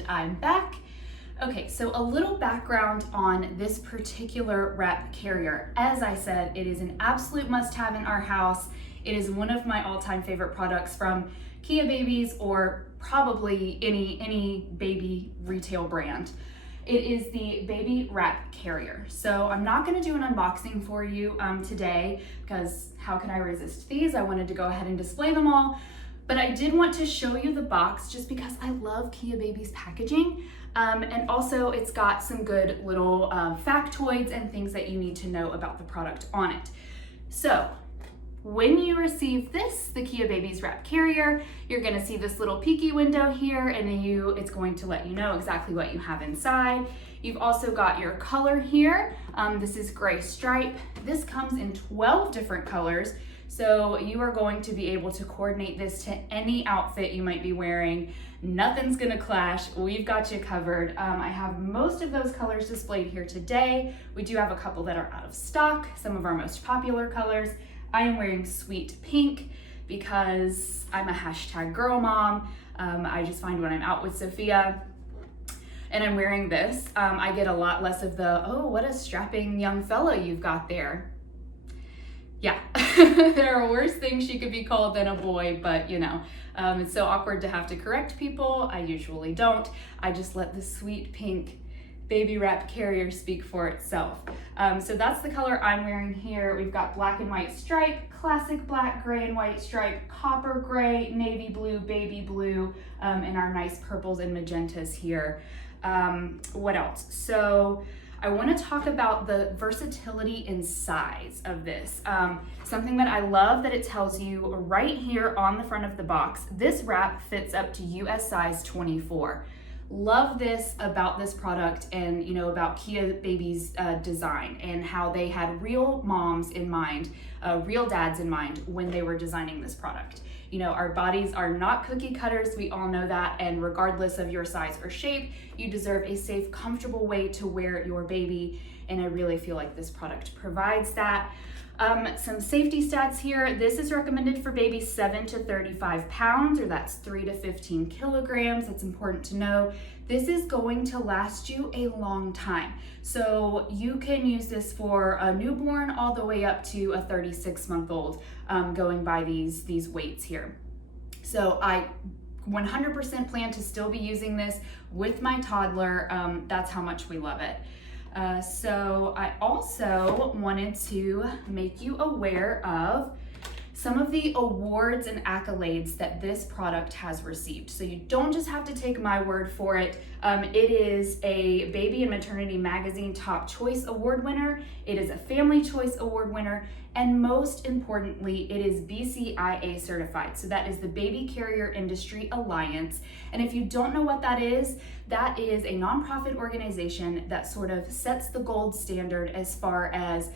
And I'm back. Okay, so a little background on this particular wrap carrier. As I said, it is an absolute must-have in our house. It is one of my all-time favorite products from KeaBabies or probably any baby retail brand. It is the Baby Wrap Carrier. So I'm not gonna do an unboxing for you today because how can I resist these? I wanted to go ahead and display them all. But I did want to show you the box just because I love KeaBabies packaging. And also it's got some good little factoids and things that you need to know about the product on it. So when you receive this, the KeaBabies Wrap Carrier, you're gonna see this little peeky window here and it's going to let you know exactly what you have inside. You've also got your color here. This is gray stripe. This comes in 12 different colors. So you are going to be able to coordinate this to any outfit you might be wearing. Nothing's gonna clash. We've got you covered. I have most of those colors displayed here today. We do have a couple that are out of stock, some of our most popular colors. I am wearing sweet pink because I'm a hashtag girl mom. I just find when I'm out with Sophia and I'm wearing this, I get a lot less of the, oh, what a strapping young fella you've got there. Yeah, there are worse things she could be called than a boy, but you know, it's so awkward to have to correct people. I usually don't. I just let the sweet pink Baby Wrap Carrier speak for itself. So that's the color I'm wearing here. We've got black and white stripe, classic black, gray and white stripe, copper gray, navy blue, baby blue, and our nice purples and magentas here. What else? So I want to talk about the versatility and size of this. Something that I love that it tells you right here on the front of the box, this wrap fits up to US size 24. Love this about this product and about KeaBabies design and how they had real moms in mind, real dads in mind when they were designing this product. Our bodies are not cookie cutters, we all know that, and regardless of your size or shape, you deserve a safe, comfortable way to wear your baby, and I really feel like this product provides that. Some safety stats here. This is recommended for babies 7 to 35 pounds, or that's 3 to 15 kilograms. It's important to know. This is going to last you a long time. So you can use this for a newborn all the way up to a 36-month-old going by these weights here. So I 100% plan to still be using this with my toddler. That's how much we love it. So I also wanted to make you aware of some of the awards and accolades that this product has received. So you don't just have to take my word for it. It is a Baby and Maternity Magazine Top Choice Award winner. It is a Family Choice Award winner. And most importantly, it is BCIA certified. So that is the Baby Carrier Industry Alliance. And if you don't know what that is a nonprofit organization that sort of sets the gold standard as far as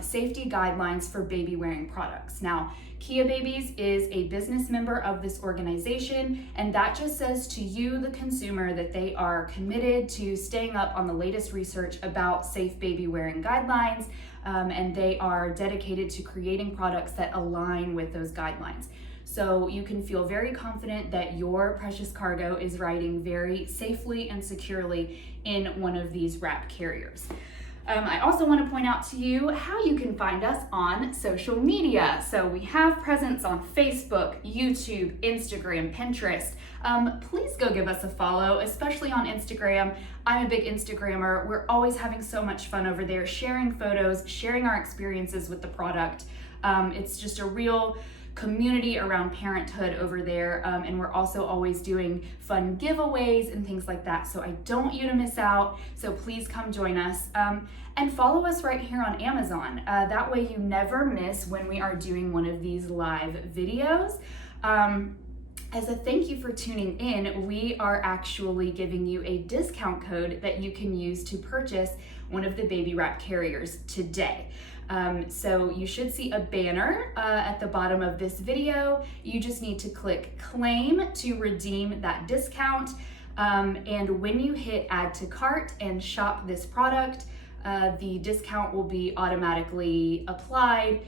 safety guidelines for baby wearing products. Now, KeaBabies is a business member of this organization, and that just says to you, the consumer, that they are committed to staying up on the latest research about safe baby wearing guidelines, and they are dedicated to creating products that align with those guidelines. So you can feel very confident that your precious cargo is riding very safely and securely in one of these wrap carriers. I also want to point out to you how you can find us on social media. So we have presence on Facebook, YouTube, Instagram, Pinterest. Please go give us a follow, especially on Instagram. I'm a big Instagrammer. We're always having so much fun over there, sharing photos, sharing our experiences with the product. It's just a real community around parenthood over there, and we're also always doing fun giveaways and things like that, so I don't want you to miss out. So please come join us, and follow us right here on Amazon. That way you never miss when we are doing one of these live videos. As a thank you for tuning in, we are actually giving you a discount code that you can use to purchase one of the Baby Wrap Carriers today. So you should see a banner at the bottom of this video. You just need to click claim to redeem that discount. And when you hit add to cart and shop this product, the discount will be automatically applied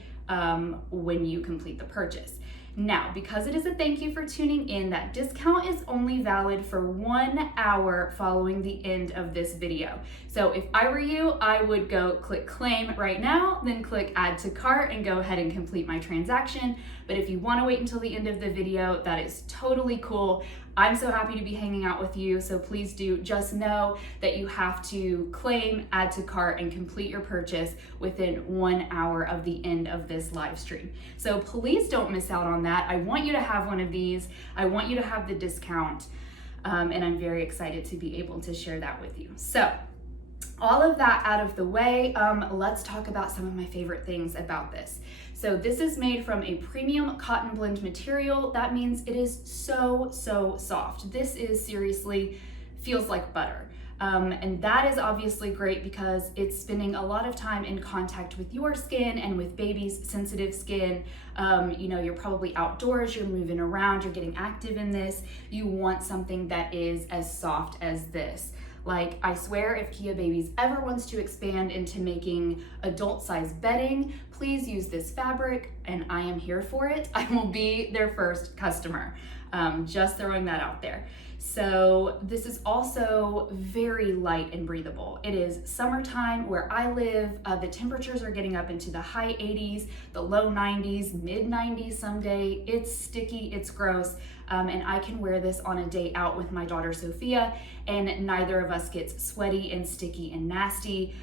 when you complete the purchase. Now, because it is a thank you for tuning in, that discount is only valid for 1 hour following the end of this video. So if I were you, I would go click claim right now, then click add to cart and go ahead and complete my transaction. But if you want to wait until the end of the video, that is totally cool. I'm so happy to be hanging out with you, so please do just know that you have to claim, add to cart, and complete your purchase within 1 hour of the end of this live stream. So please don't miss out on that. I want you to have one of these. I want you to have the discount, and I'm very excited to be able to share that with you. So all of that out of the way, let's talk about some of my favorite things about this. So this is made from a premium cotton blend material. That means it is so soft. This is seriously feels like butter. And that is obviously great because it's spending a lot of time in contact with your skin and with baby's sensitive skin. You know, you're probably outdoors, you're moving around, you're getting active in this. You want something that is as soft as this. Like, I swear, if KeaBabies ever wants to expand into making adult size bedding, please use this fabric, and I am here for it. I will be their first customer. Just throwing that out there. So this is also very light and breathable. It is summertime where I live. The temperatures are getting up into the high 80s, the low 90s, mid 90s someday. It's sticky, it's gross. And I can wear this on a day out with my daughter Sophia, and neither of us gets sweaty and sticky and nasty.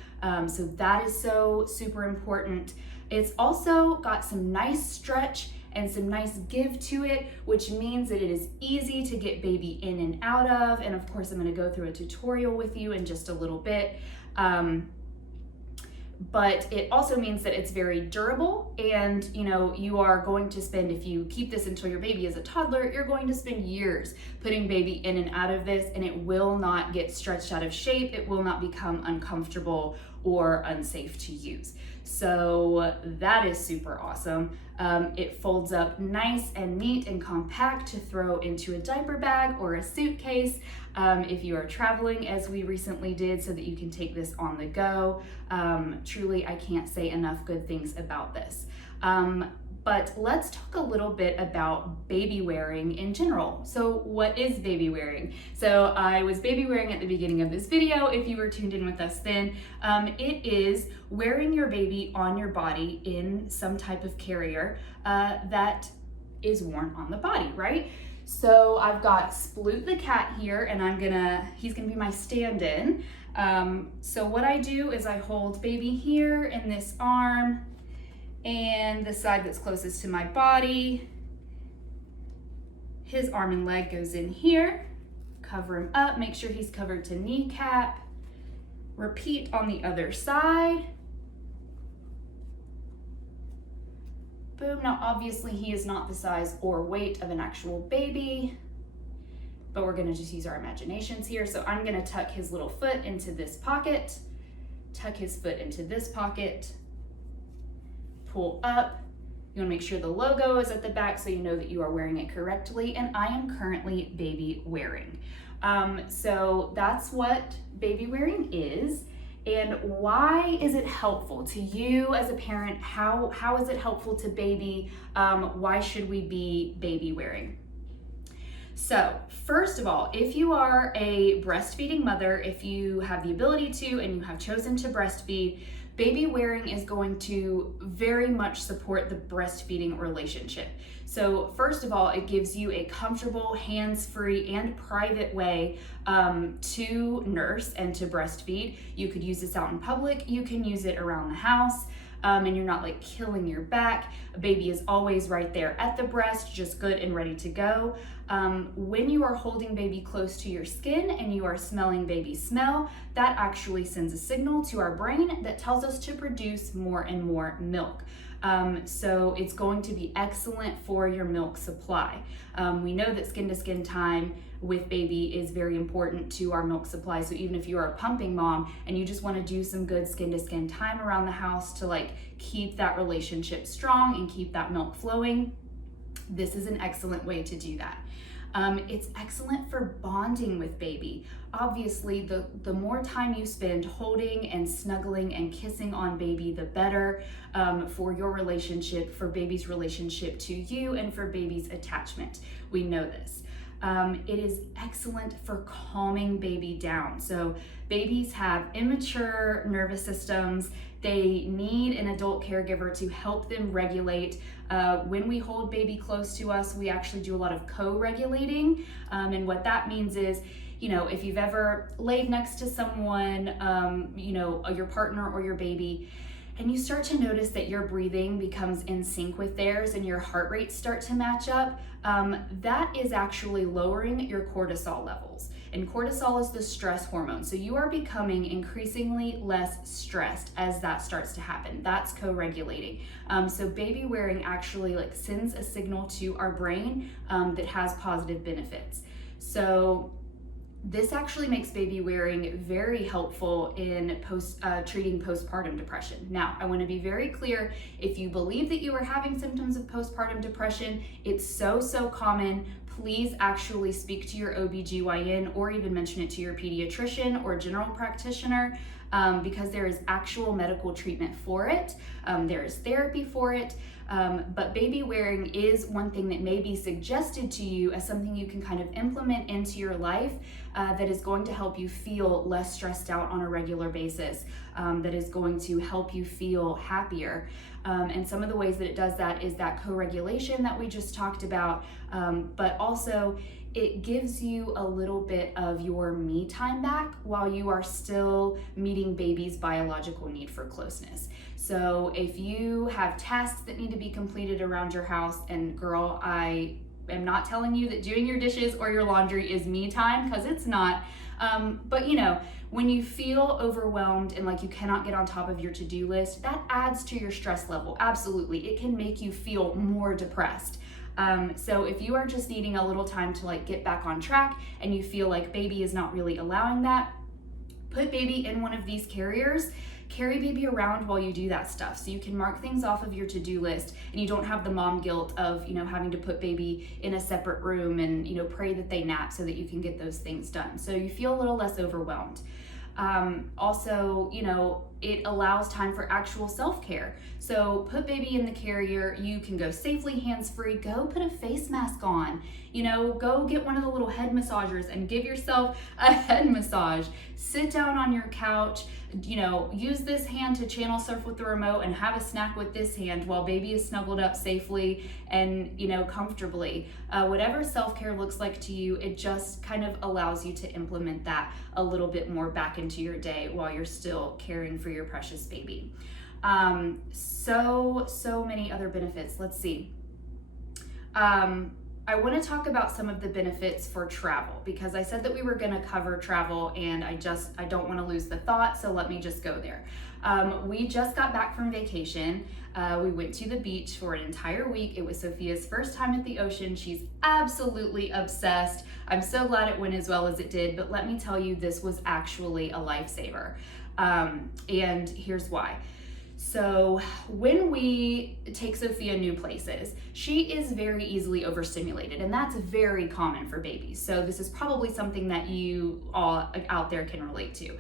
So that is so super important. It's also got some nice stretch and some nice give to it, which means that it is easy to get baby in and out of. And of course, I'm gonna go through a tutorial with you in just a little bit. But it also means that it's very durable, and you know, you are going to spend, if you keep this until your baby is a toddler, you're going to spend years putting baby in and out of this, and it will not get stretched out of shape. It will not become uncomfortable or unsafe to use. So that is super awesome. It folds up nice and neat and compact to throw into a diaper bag or a suitcase if you are traveling, as we recently did, so that you can take this on the go. Truly, I can't say enough good things about this. But let's talk a little bit about baby wearing in general. So what is baby wearing? So I was baby wearing at the beginning of this video, if you were tuned in with us then. It is wearing your baby on your body in some type of carrier that is worn on the body, right? So I've got Sploot the cat here, and he's gonna be my stand-in. So what I do is I hold baby here in this arm, and the side that's closest to my body. His arm and leg goes in here. Cover him up, make sure he's covered to kneecap. Repeat on the other side. Boom. Now obviously he is not the size or weight of an actual baby, but we're gonna just use our imaginations here. So I'm gonna tuck his little foot into this pocket, tuck his foot into this pocket, pull up. You wanna make sure the logo is at the back so you know that you are wearing it correctly, and I am currently baby wearing. So that's what baby wearing is. And why is it helpful to you as a parent? How is it helpful to baby? Why should we be baby wearing? So first of all, if you are a breastfeeding mother, if you have the ability to and you have chosen to breastfeed, baby wearing is going to very much support the breastfeeding relationship. So first of all, it gives you a comfortable, hands-free, and private way to nurse and to breastfeed. You could use this out in public, you can use it around the house, and you're not like killing your back. A baby is always right there at the breast, just good and ready to go. When you are holding baby close to your skin and you are smelling baby smell, that actually sends a signal to our brain that tells us to produce more and more milk. So it's going to be excellent for your milk supply. We know that skin to skin time with baby is very important to our milk supply. So even if you are a pumping mom and you just want to do some good skin to skin time around the house to like keep that relationship strong and keep that milk flowing, this is an excellent way to do that. It's excellent for bonding with baby. Obviously, the more time you spend holding and snuggling and kissing on baby, the better for your relationship, for baby's relationship to you, and for baby's attachment. We know this. It is excellent for calming baby down. So babies have immature nervous systems. They need an adult caregiver to help them regulate. When we hold baby close to us, we actually do a lot of co-regulating. And what that means is, if you've ever laid next to someone, your partner or your baby, and you start to notice that your breathing becomes in sync with theirs and your heart rates start to match up, that is actually lowering your cortisol levels. And cortisol is the stress hormone. So you are becoming increasingly less stressed as that starts to happen. That's co-regulating. So baby wearing actually sends a signal to our brain that has positive benefits. So this actually makes baby wearing very helpful in treating postpartum depression. Now, I want to be very clear. If you believe that you are having symptoms of postpartum depression, it's so common. Please actually speak to your OBGYN or even mention it to your pediatrician or general practitioner because there is actual medical treatment for it. There is therapy for it. But baby wearing is one thing that may be suggested to you as something you can kind of implement into your life that is going to help you feel less stressed out on a regular basis, that is going to help you feel happier. And some of the ways that it does that is that co-regulation that we just talked about, but also it gives you a little bit of your me time back while you are still meeting baby's biological need for closeness. So if you have tasks that need to be completed around your house, and girl, I am not telling you that doing your dishes or your laundry is me time, because it's not. But when you feel overwhelmed and like you cannot get on top of your to-do list, that adds to your stress level. Absolutely. It can make you feel more depressed. So if you are just needing a little time to get back on track and you feel like baby is not really allowing that, put baby in one of these carriers. Carry baby around while you do that stuff, so you can mark things off of your to-do list and you don't have the mom guilt of having to put baby in a separate room and pray that they nap so that you can get those things done, so you feel a little less overwhelmed. Also, it allows time for actual self-care. So put baby in the carrier. You can go safely hands-free. Go put a face mask on. Go get one of the little head massagers and give yourself a head massage. Sit down on your couch. Use this hand to channel surf with the remote and have a snack with this hand while baby is snuggled up safely and comfortably. Whatever self-care looks like to you, it just kind of allows you to implement that a little bit more back into your day while you're still caring for your precious baby. So many other benefits. Let's see. I want to talk about some of the benefits for travel, because I said that we were going to cover travel and I don't want to lose the thought, so let me just go there. We just got back from vacation. We went to the beach for an entire week. It was Sophia's first time at the ocean. She's absolutely obsessed. I'm so glad it went as well as it did, but let me tell you, this was actually a lifesaver. And here's why. So when we take Sophia new places, she is very easily overstimulated, and that's very common for babies. So this is probably something that you all out there can relate to.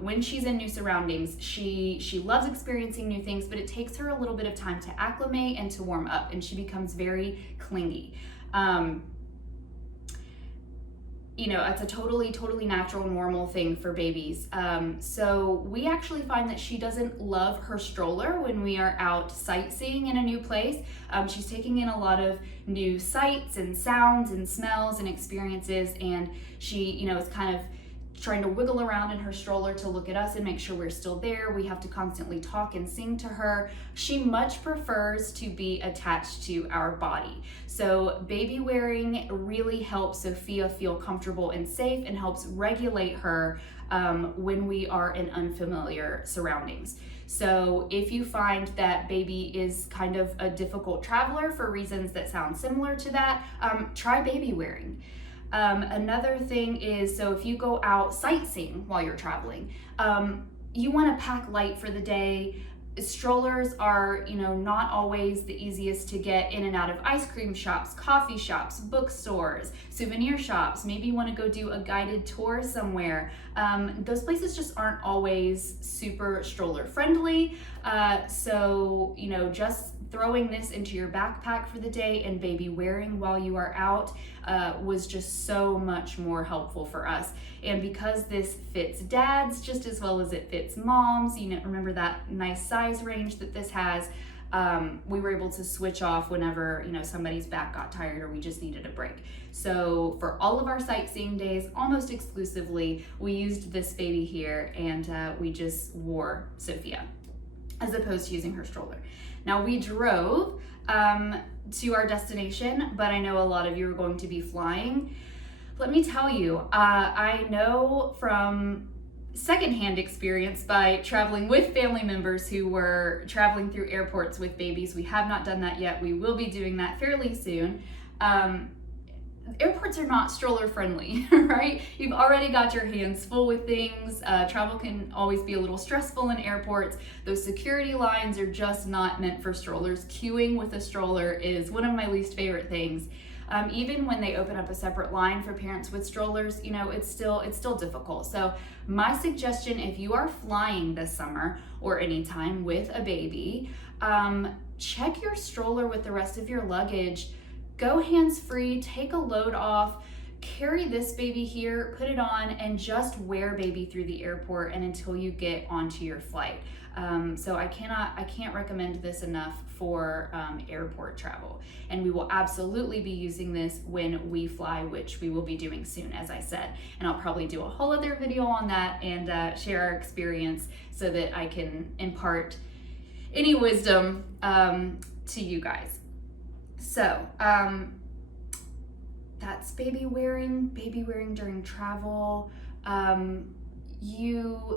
When she's in new surroundings, she loves experiencing new things, but it takes her a little bit of time to acclimate and to warm up, and she becomes very clingy. It's a totally natural, normal thing for babies. So we actually find that she doesn't love her stroller when we are out sightseeing in a new place. She's taking in a lot of new sights and sounds and smells and experiences, and she, is kind of trying to wiggle around in her stroller to look at us and make sure we're still there. We have to constantly talk and sing to her. She much prefers to be attached to our body. So baby wearing really helps Sophia feel comfortable and safe and helps regulate her when we are in unfamiliar surroundings. So if you find that baby is kind of a difficult traveler for reasons that sound similar to that, try baby wearing. Another thing is, so if you go out sightseeing while you're traveling, you want to pack light for the day. Strollers are, not always the easiest to get in and out of ice cream shops, coffee shops, bookstores, souvenir shops. Maybe you want to go do a guided tour somewhere. Those places just aren't always super stroller friendly. So, just throwing this into your backpack for the day and baby wearing while you are out was just so much more helpful for us. And because this fits dads just as well as it fits moms, remember that nice size range that this has, we were able to switch off whenever, somebody's back got tired or we just needed a break. So for all of our sightseeing days, almost exclusively, we used this baby here, and we just wore Sophia as opposed to using her stroller. Now, we drove to our destination, but I know a lot of you are going to be flying. Let me tell you, I know from secondhand experience by traveling with family members who were traveling through airports with babies. We have not done that yet. We will be doing that fairly soon. Airports are not stroller friendly, right? You've already got your hands full with things. Travel can always be a little stressful in airports. Those security lines are just not meant for strollers. Queuing with a stroller is one of my least favorite things. Even when they open up a separate line for parents with strollers, it's still difficult. So my suggestion, if you are flying this summer or anytime with a baby, check your stroller with the rest of your luggage. Go hands-free, take a load off, carry this baby here, put it on, and just wear baby through the airport and until you get onto your flight. So I can't recommend this enough for airport travel. And we will absolutely be using this when we fly, which we will be doing soon, as I said. And I'll probably do a whole other video on that and share our experience so that I can impart any wisdom to you guys. So that's baby wearing during travel.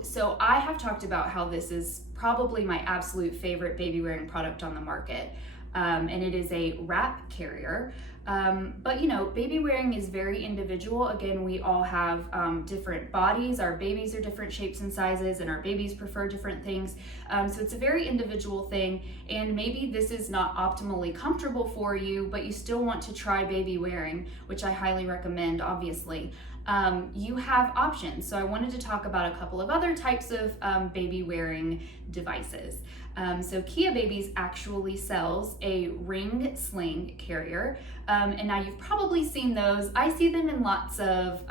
So I have talked about how this is probably my absolute favorite baby wearing product on the market. And it is a wrap carrier. But baby wearing is very individual. Again, we all have different bodies. Our babies are different shapes and sizes, and our babies prefer different things. So it's a very individual thing. And maybe this is not optimally comfortable for you, but you still want to try baby wearing, which I highly recommend, obviously. You have options. So I wanted to talk about a couple of other types of baby wearing devices. So KeaBabies actually sells a ring sling carrier. And now you've probably seen those. I see them in lots of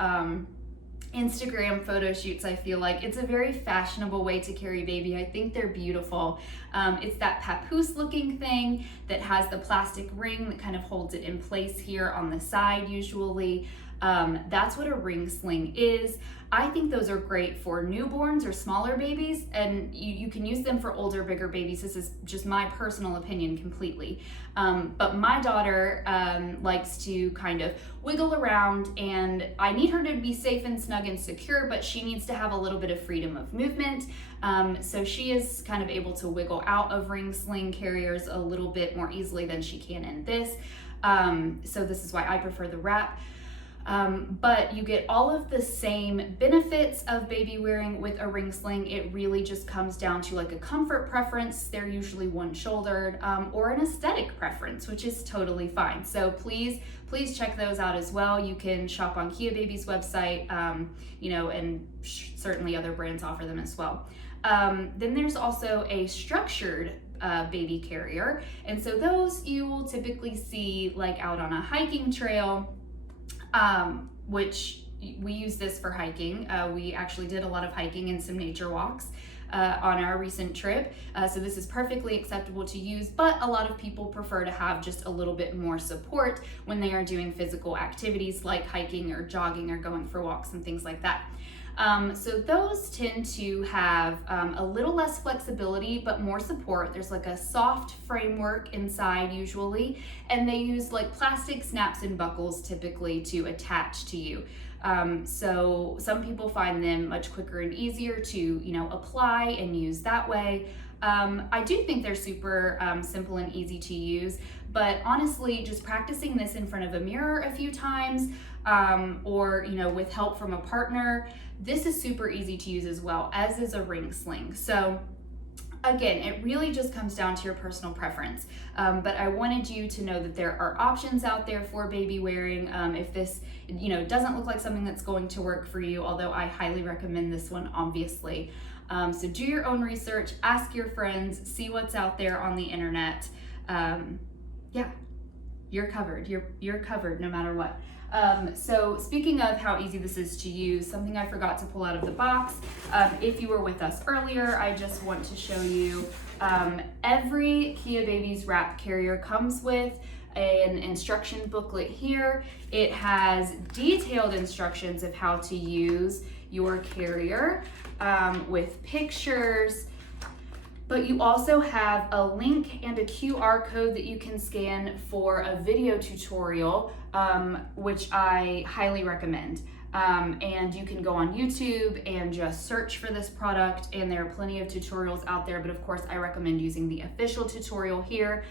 Instagram photo shoots. I feel like it's a very fashionable way to carry baby. I think they're beautiful. It's that papoose looking thing that has the plastic ring that kind of holds it in place here on the side usually. That's what a ring sling is. I think those are great for newborns or smaller babies, and you can use them for older, bigger babies. This is just my personal opinion completely. But my daughter likes to kind of wiggle around, and I need her to be safe and snug and secure, but she needs to have a little bit of freedom of movement. So she is kind of able to wiggle out of ring sling carriers a little bit more easily than she can in this. So this is why I prefer the wrap. But you get all of the same benefits of baby wearing with a ring sling. It really just comes down to like a comfort preference. They're usually one-shouldered, or an aesthetic preference, which is totally fine. So please check those out as well. You can shop on KeaBabies website, and certainly other brands offer them as well. Then there's also a structured baby carrier. And so those you will typically see like out on a hiking trail, which we use this for hiking. We actually did a lot of hiking and some nature walks on our recent trip. So this is perfectly acceptable to use, but a lot of people prefer to have just a little bit more support when they are doing physical activities like hiking or jogging or going for walks and things like that. So those tend to have a little less flexibility, but more support. There's like a soft framework inside usually, and they use like plastic snaps and buckles typically to attach to you. So some people find them much quicker and easier to, apply and use that way. I do think they're super simple and easy to use, but honestly, just practicing this in front of a mirror a few times, or with help from a partner, this is super easy to use as well, as is a ring sling. So Again, it really just comes down to your personal preference. But I wanted you to know that there are options out there for baby wearing. If this, doesn't look like something that's going to work for you, although I highly recommend this one, obviously. So do your own research, ask your friends, see what's out there on the internet. Yeah, you're covered. You're covered no matter what. So speaking of how easy this is to use, something I forgot to pull out of the box, if you were with us earlier, I just want to show you, every KeaBabies Wrap Carrier comes with an instruction booklet here. It has detailed instructions of how to use your carrier, with pictures, but you also have a link and a QR code that you can scan for a video tutorial, which I highly recommend. And you can go on YouTube and just search for this product, and there are plenty of tutorials out there, but of course I recommend using the official tutorial here.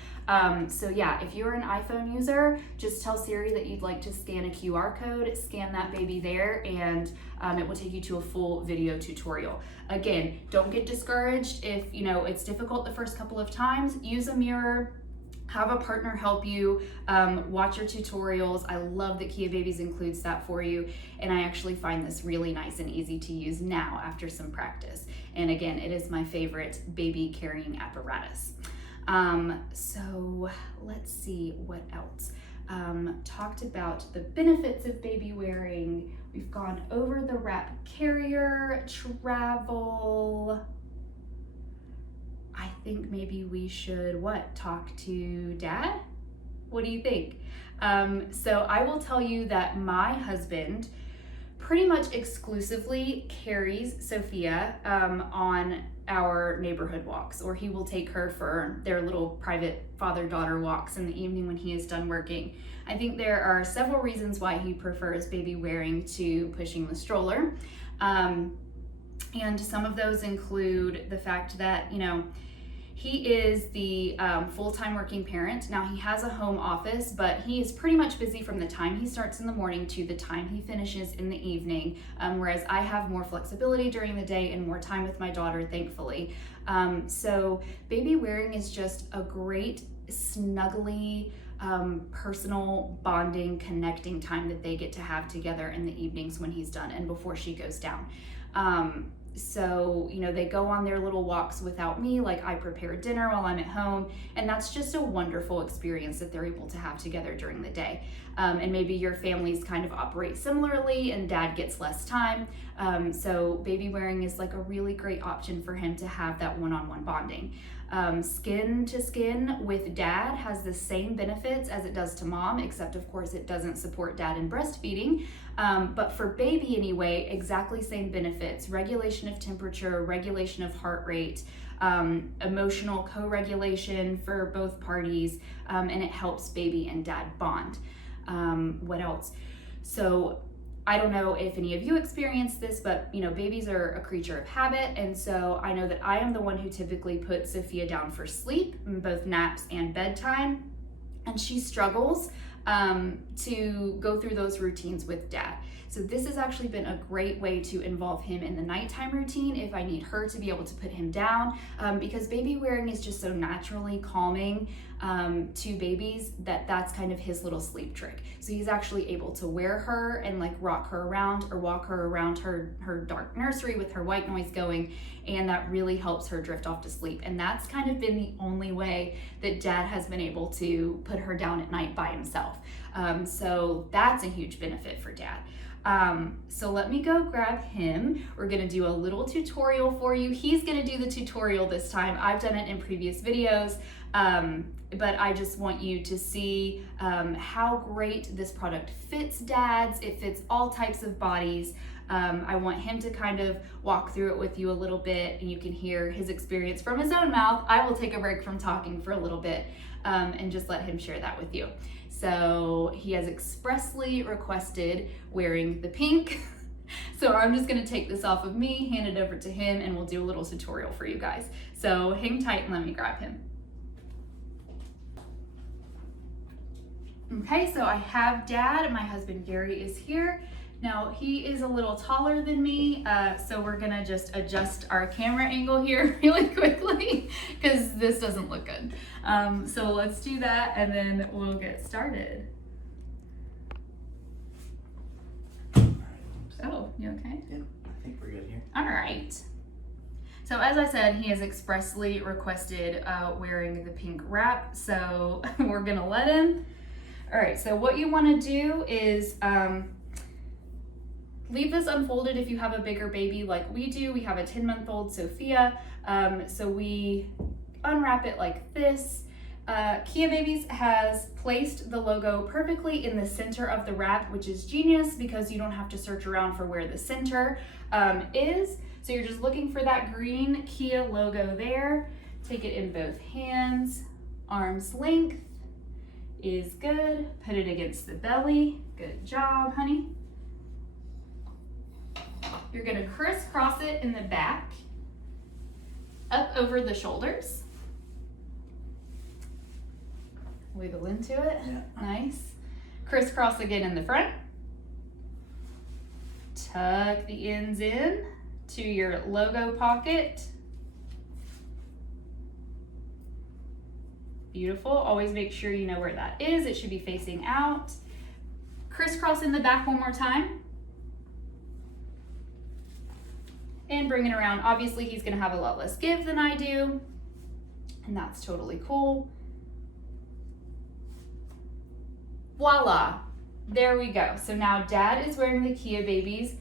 So yeah, if you're an iPhone user, just tell Siri that you'd like to scan a QR code, scan that baby there, and it will take you to a full video tutorial. Again, don't get discouraged if it's difficult the first couple of times. Use a mirror, have a partner help you, watch your tutorials. I love that KeaBabies includes that for you, and I actually find this really nice and easy to use now after some practice. And again, it is my favorite baby carrying apparatus. So let's see what else. Talked about the benefits of baby wearing. We've gone over the wrap carrier, travel. I think maybe we should, talk to Dad? What do you think? So I will tell you that my husband pretty much exclusively carries Sophia on our neighborhood walks, or he will take her for their little private father-daughter walks in the evening when he is done working. I think there are several reasons why he prefers baby wearing to pushing the stroller. And some of those include the fact that, he is the full-time working parent. Now he has a home office, but he is pretty much busy from the time he starts in the morning to the time he finishes in the evening, whereas I have more flexibility during the day and more time with my daughter, thankfully. So baby wearing is just a great, snuggly, personal bonding, connecting time that they get to have together in the evenings when he's done and before she goes down. So, they go on their little walks without me, like I prepare dinner while I'm at home, and that's just a wonderful experience that they're able to have together during the day. And maybe your families kind of operate similarly and Dad gets less time. So baby wearing is like a really great option for him to have that one-on-one bonding. Skin to skin with Dad has the same benefits as it does to mom, except of course it doesn't support Dad in breastfeeding. But for baby anyway, exactly same benefits: regulation of temperature, regulation of heart rate, emotional co-regulation for both parties, and it helps baby and Dad bond. What else? So I don't know if any of you experience this, but babies are a creature of habit, and so I know that I am the one who typically puts Sophia down for sleep, both naps and bedtime, and she struggles to go through those routines with Dad. So this has actually been a great way to involve him in the nighttime routine if I need her to be able to put him down, because baby wearing is just so naturally calming to babies that's kind of his little sleep trick. So he's actually able to wear her and like rock her around or walk her around her dark nursery with her white noise going, and that really helps her drift off to sleep. And that's kind of been the only way that Dad has been able to put her down at night by himself. So that's a huge benefit for Dad. So let me go grab him. We're gonna do a little tutorial for you. He's gonna do the tutorial this time. I've done it in previous videos, but I just want you to see how great this product fits dads. It fits all types of bodies. I want him to kind of walk through it with you a little bit, and you can hear his experience from his own mouth. I will take a break from talking for a little bit and just let him share that with you. So he has expressly requested wearing the pink. So I'm just gonna take this off of me, hand it over to him, and we'll do a little tutorial for you guys. So hang tight and let me grab him. Okay, so I have Dad, my husband Gary is here. Now he is a little taller than me, so we're gonna just adjust our camera angle here really quickly because this doesn't look good. So let's do that and then we'll get started. Oh, you okay? Yeah, I think we're good here. All right. So as I said, he has expressly requested wearing the pink wrap, so we're gonna let him. All right, so what you wanna do is leave this unfolded if you have a bigger baby like we do. We have a 10-month-old Sophia, so we unwrap it like this. KeaBabies has placed the logo perfectly in the center of the wrap, which is genius because you don't have to search around for where the center is. So you're just looking for that green Kia logo there. Take it in both hands, arm's length is good. Put it against the belly. Good job, honey. You're gonna crisscross it in the back, up over the shoulders. Wiggle into it. Yeah. Nice. Crisscross again in the front. Tuck the ends in to your logo pocket. Beautiful. Always make sure you know where that is. It should be facing out. Crisscross in the back one more time. And bring it around. Obviously, he's going to have a lot less give than I do, and that's totally cool. Voila, there we go. So now Dad is wearing the KeaBabies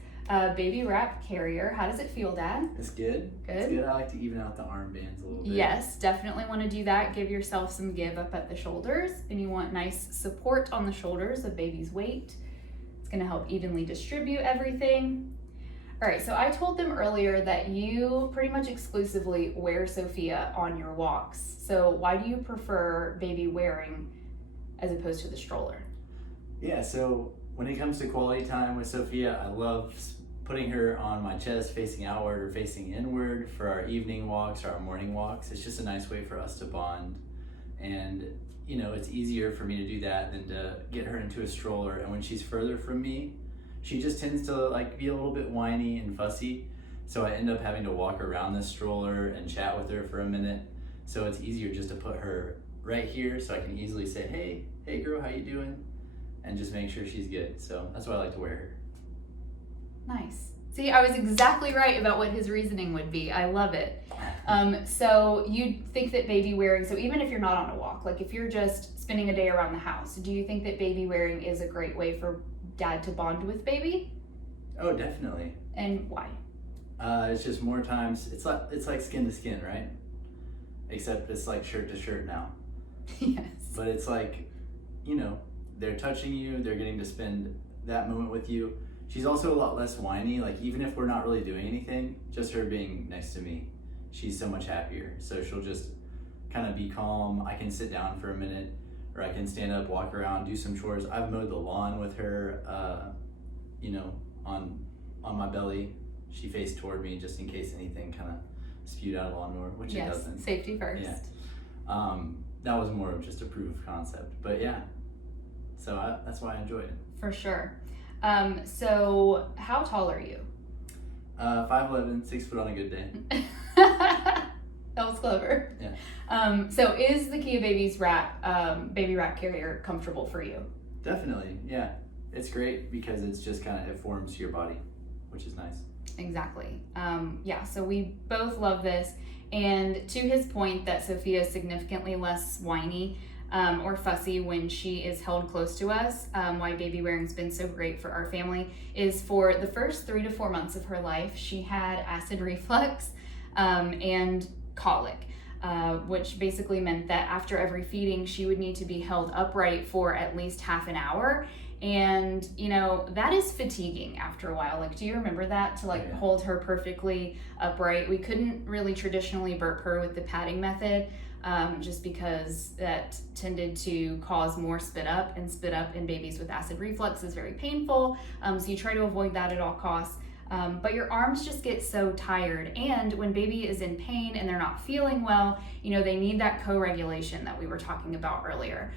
Baby Wrap Carrier. How does it feel, Dad? It's good. Good? It's good. I like to even out the armbands a little bit. Yes, definitely want to do that. Give yourself some give up at the shoulders, and you want nice support on the shoulders of baby's weight. It's going to help evenly distribute everything. All right, so I told them earlier that you pretty much exclusively wear Sophia on your walks. So why do you prefer baby wearing as opposed to the stroller? Yeah, so when it comes to quality time with Sophia, I love putting her on my chest facing outward or facing inward for our evening walks or our morning walks. It's just a nice way for us to bond. And, you know, it's easier for me to do that than to get her into a stroller. And when she's further from me, she just tends to like be a little bit whiny and fussy. So I end up having to walk around the stroller and chat with her for a minute. So it's easier just to put her right here so I can easily say, hey girl, how you doing? And just make sure she's good. So that's why I like to wear her. Nice. See, I was exactly right about what his reasoning would be. I love it. So you think that baby wearing, so even if you're not on a walk, like if you're just spending a day around the house, do you think that baby wearing is a great way for Dad to bond with baby? Oh, definitely. And why? It's just more times, it's like skin to skin, right? Except it's like shirt to shirt now. Yes. But it's like, you know, they're touching you, they're getting to spend that moment with you. She's also a lot less whiny, like even if we're not really doing anything, just her being next to me, she's so much happier. So she'll just kind of be calm. I can sit down for a minute, or I can stand up, walk around, do some chores. I've mowed the lawn with her, you know, on my belly. She faced toward me just in case anything kind of spewed out of the lawnmower, which it doesn't. Safety first. Yeah. That was more of just a proof of concept, but yeah. So that's why I enjoyed it. For sure. So how tall are you? 5'11", 6 foot on a good day. That was clever. Yeah. So is the KeaBabies Baby Wrap Carrier comfortable for you? Definitely, yeah. It's great because it's just kind of, it forms your body, which is nice. Exactly. Yeah, so we both love this. And to his point that Sophia is significantly less whiny or fussy when she is held close to us, why baby wearing's been so great for our family is for the first 3 to 4 months of her life, she had acid reflux and colic, which basically meant that after every feeding, she would need to be held upright for at least half an hour. And you know, that is fatiguing after a while. Like, do you remember that, to like hold her perfectly upright? We couldn't really traditionally burp her with the padding method, just because that tended to cause more spit up, and spit up in babies with acid reflux is very painful. So you try to avoid that at all costs. But your arms just get so tired, and when baby is in pain and they're not feeling well, you know, they need that co-regulation that we were talking about earlier.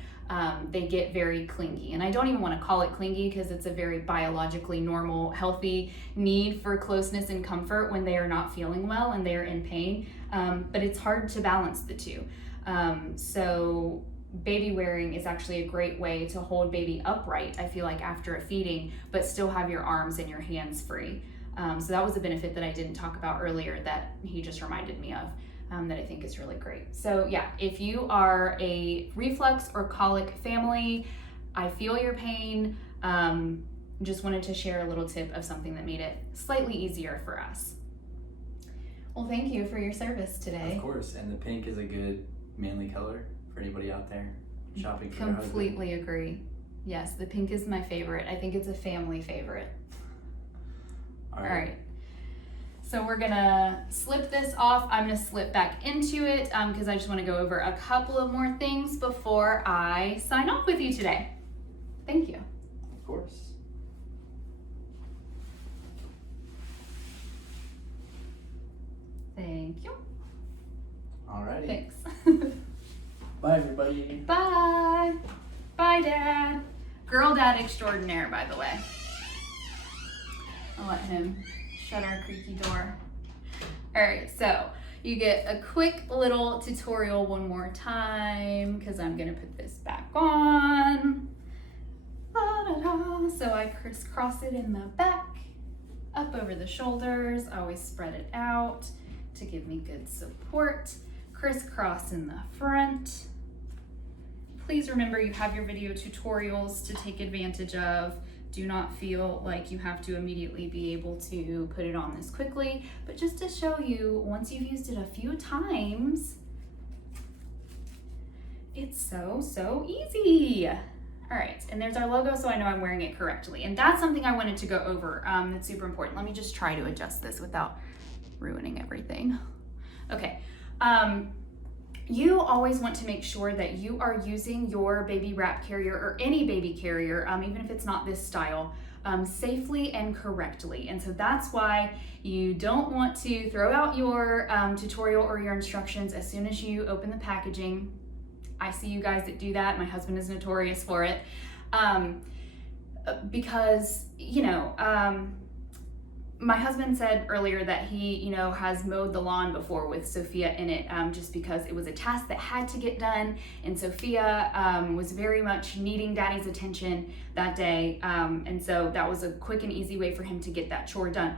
they get very clingy. And I don't even want to call it clingy because it's a very biologically normal, healthy need for closeness and comfort when they are not feeling well and they are in pain. But it's hard to balance the two. So baby wearing is actually a great way to hold baby upright, I feel like, after a feeding, but still have your arms and your hands free. So that was a benefit that I didn't talk about earlier that he just reminded me of. That I think is really great. So yeah, if you are a reflux or colic family, I feel your pain. Just wanted to share a little tip of something that made it slightly easier for us. Well, thank you for your service today. Of course, and the pink is a good manly color for anybody out there shopping for their husband. Completely agree. Yes, the pink is my favorite. I think it's a family favorite. All right. So we're gonna slip this off. I'm gonna slip back into it because I just wanna go over a couple of more things before I sign off with you today. Thank you. Of course. Thank you. Alrighty. Thanks. Bye, everybody. Bye. Bye, Dad. Girl dad extraordinaire, by the way. I'll let him shut our creaky door. All right, so you get a quick little tutorial one more time because I'm gonna put this back on. So I crisscross it in the back, up over the shoulders. I always spread it out to give me good support. Crisscross in the front. Please remember you have your video tutorials to take advantage of. Do not feel like you have to immediately be able to put it on this quickly, but just to show you, once you've used it a few times, it's so easy. All right, and there's our logo, so I know I'm wearing it correctly. And that's something I wanted to go over that's super important. Let me just try to adjust this without ruining everything. Okay. You always want to make sure that you are using your baby wrap carrier or any baby carrier, even if it's not this style, safely and correctly. And so that's why you don't want to throw out your tutorial or your instructions as soon as you open the packaging. I see you guys that do that. My husband is notorious for it. Because, my husband said earlier that he, has mowed the lawn before with Sophia in it, just because it was a task that had to get done. And Sophia was very much needing daddy's attention that day. And so that was a quick and easy way for him to get that chore done,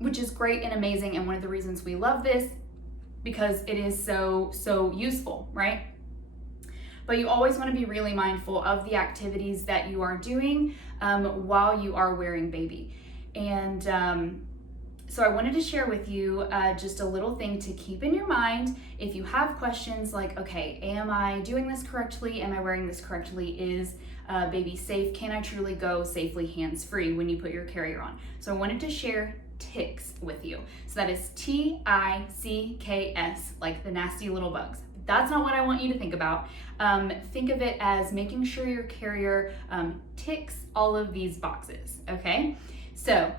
which is great and amazing. And one of the reasons we love this, because it is so useful, right? But you always want to be really mindful of the activities that you are doing while you are wearing baby. And so I wanted to share with you just a little thing to keep in your mind. If you have questions like, okay, am I doing this correctly? Am I wearing this correctly? Is baby safe? Can I truly go safely hands-free when you put your carrier on? So I wanted to share ticks with you. So that is T-I-C-K-S, like the nasty little bugs. That's not what I want you to think about. Think of it as making sure your carrier ticks all of these boxes, okay? So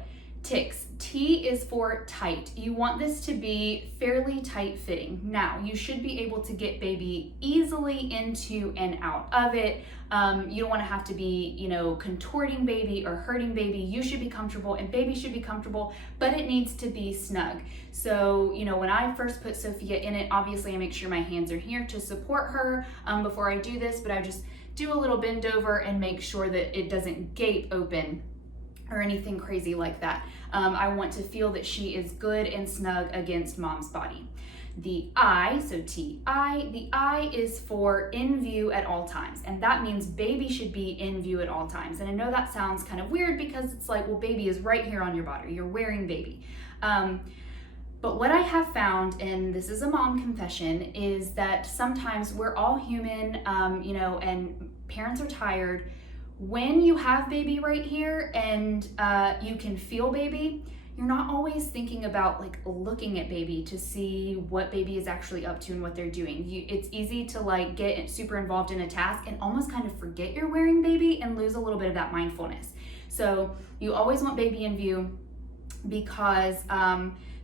ticks, T is for tight. You want this to be fairly tight fitting. Now, you should be able to get baby easily into and out of it. You don't want to have to be, contorting baby or hurting baby. You should be comfortable and baby should be comfortable, but it needs to be snug. So, when I first put Sophia in it, obviously I make sure my hands are here to support her before I do this, but I just do a little bend over and make sure that it doesn't gape open or anything crazy like that. I want to feel that she is good and snug against mom's body. The I, so T-I, the I is for in view at all times. And that means baby should be in view at all times. And I know that sounds kind of weird because it's like, well, baby is right here on your body. You're wearing baby. But what I have found, and this is a mom confession, is that sometimes we're all human, and parents are tired. When you have baby right here and you can feel baby, you're not always thinking about like looking at baby to see what baby is actually up to and what they're doing. It's easy to like get super involved in a task and almost kind of forget you're wearing baby and lose a little bit of that mindfulness. So you always want baby in view because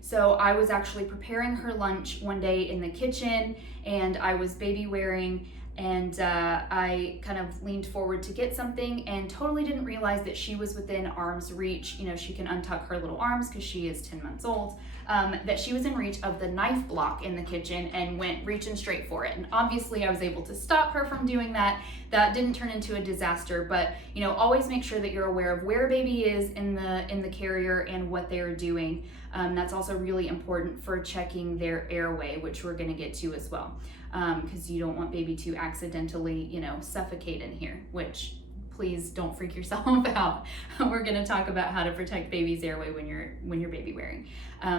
so I was actually preparing her lunch one day in the kitchen and I was baby wearing and I kind of leaned forward to get something and totally didn't realize that she was within arm's reach. You know, she can untuck her little arms because she is 10 months old. That she was in reach of the knife block in the kitchen and went reaching straight for it. And obviously I was able to stop her from doing that. That didn't turn into a disaster, but you know, always make sure that you're aware of where baby is in the carrier and what they're doing. That's also really important for checking their airway, which we're gonna get to as well. Because you don't want baby to accidentally, you know, suffocate in here, which please don't freak yourself out. We're going to talk about how to protect baby's airway when you're baby wearing.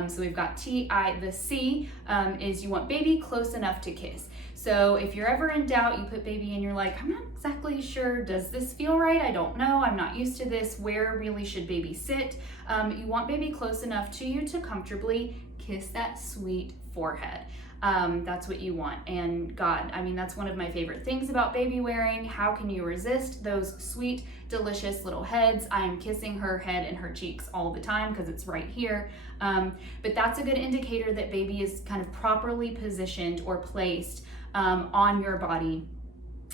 So we've got TI. The C is you want baby close enough to kiss. So if you're ever in doubt, you put baby and you're like, I'm not exactly sure, does this feel right? I don't know, I'm not used to this. Where really should baby sit? You want baby close enough to you to comfortably kiss that sweet forehead. That's what you want. And God, I mean, that's one of my favorite things about baby wearing. How can you resist those sweet, delicious little heads? I am kissing her head and her cheeks all the time because it's right here. But that's a good indicator that baby is kind of properly positioned or placed on your body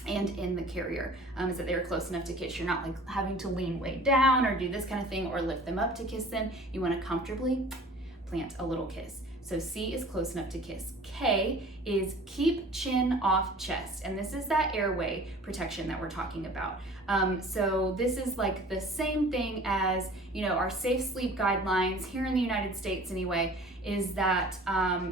and in the carrier, is that they're close enough to kiss. You're not like having to lean way down or do this kind of thing or lift them up to kiss them. You want to comfortably plant a little kiss. So C is close enough to kiss. K is keep chin off chest. And this is that airway protection that we're talking about. So this is like the same thing as, you know, our safe sleep guidelines here in the United States anyway, is that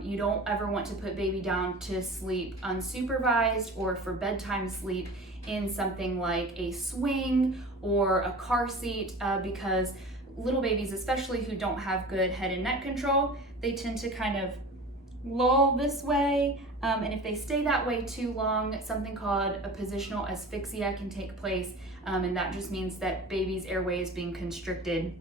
you don't ever want to put baby down to sleep unsupervised or for bedtime sleep in something like a swing or a car seat, because little babies, especially who don't have good head and neck control, they tend to kind of loll this way, and if they stay that way too long, something called a positional asphyxia can take place, and that just means that baby's airway is being constricted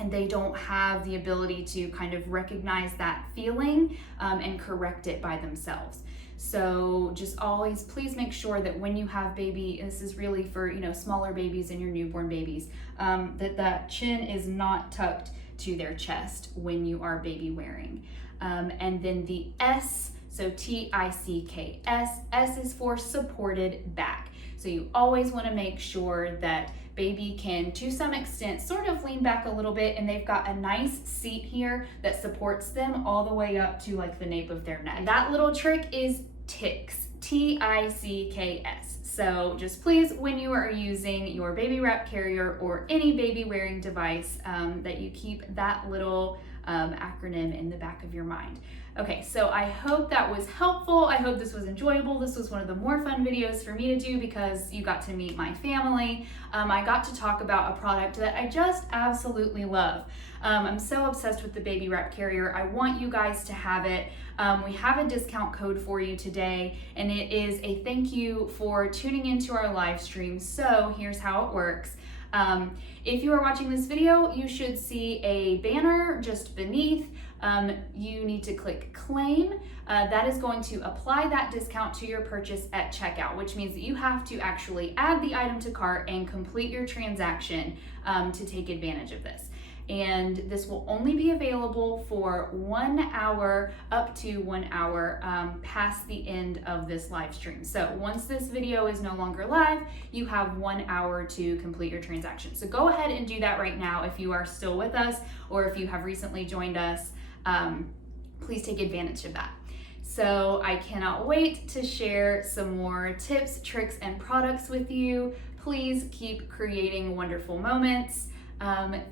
and they don't have the ability to kind of recognize that feeling and correct it by themselves. So just always please make sure that when you have baby, this is really for, you know, smaller babies and your newborn babies, that chin is not tucked to their chest when you are baby wearing. And then the S, so TICKS, S is for supported back. So you always want to make sure that baby can, to some extent, sort of lean back a little bit, and they've got a nice seat here that supports them all the way up to like the nape of their neck. That little trick is TICKS, TICKS. So just please, when you are using your baby wrap carrier or any baby wearing device, that you keep that little acronym in the back of your mind. Okay, so I hope that was helpful. I hope this was enjoyable. This was one of the more fun videos for me to do because you got to meet my family. I got to talk about a product that I just absolutely love. I'm so obsessed with the baby wrap carrier. I want you guys to have it. We have a discount code for you today, and it is a thank you for tuning into our live stream. So here's how it works. If you are watching this video, you should see a banner just beneath. You need to click claim. That is going to apply that discount to your purchase at checkout, which means that you have to actually add the item to cart and complete your transaction to take advantage of this. And this will only be available for 1 hour, up to 1 hour past the end of this live stream. So once this video is no longer live, you have 1 hour to complete your transaction. So go ahead and do that right now if you are still with us or if you have recently joined us. Please take advantage of that. So I cannot wait to share some more tips, tricks, and products with you. Please keep creating wonderful moments.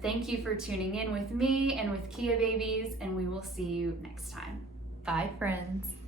Thank you for tuning in with me and with KeaBabies, and we will see you next time. Bye, friends.